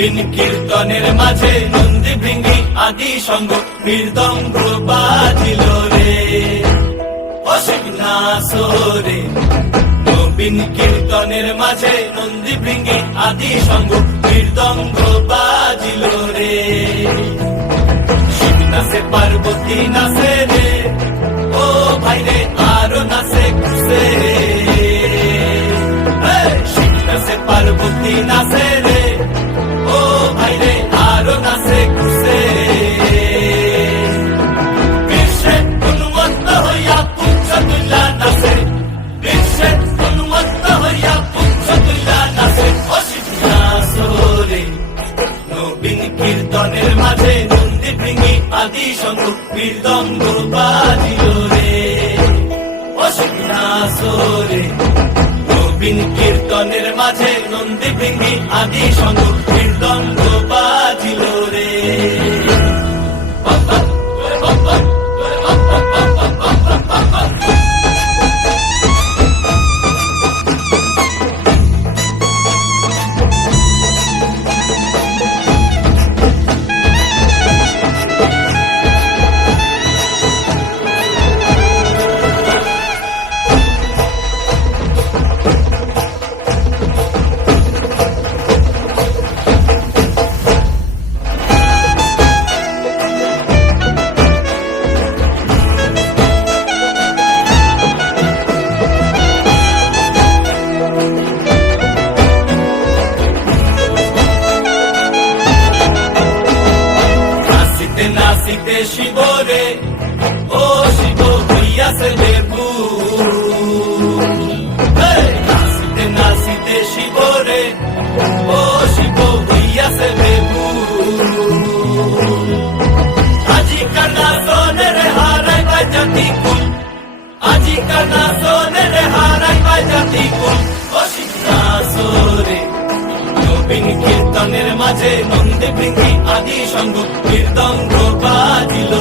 নবীন কীর্তনের মাঝে নন্দী ভৃঙ্গি আদি সঙ্গ মৃদঙ্গ বাজিল রে অসিক নাসরে। নবীন কীর্তনের মাঝে নন্দী ভৃঙ্গি আদি সঙ্গ মৃদঙ্গ বাজিল রে। শিব নাচে পার্বতী নাচে রে, ও ভাই রে আরো নাচে খুশে। শিব নাচে পার্বতী নাচে রে, ও ভাই রে আরো নাচে খুশে। বিশ্বে উন্মত্ত হইয়া পুচ্ছ তুল্লা নাচে, বিশ্বে উন্মত্ত হইয়া পুচ্ছ তুল্লা নাচে অসিত নাচরে। নবীন কীর্তনের মাঝে নন্দী ভৃঙ্গি আদি সঙ্গ মৃদঙ্গ বাজিল রে অসিত নাচরে। নবীন কীর্তনের মাঝে নন্দী ভৃঙ্গি আদি সঙ্গ মৃদঙ্গ বাজিল রে। নাচিতে শিবরে, ও শিব হইয়াছে বেকুল। নাচিতে নাচিতে শিবরে, ও শিব হইয়াছে বেকুল। আজিকার নাচনের হারাই বা জাতি কুল, আজিকার নাচনের হারাই বা জাতি কুল অসিত নাচরে। নবীন কীর্তনের মাঝে নন্দী ভৃঙ্গি আদি সঙ্গ মৃদঙ্গ বাজিল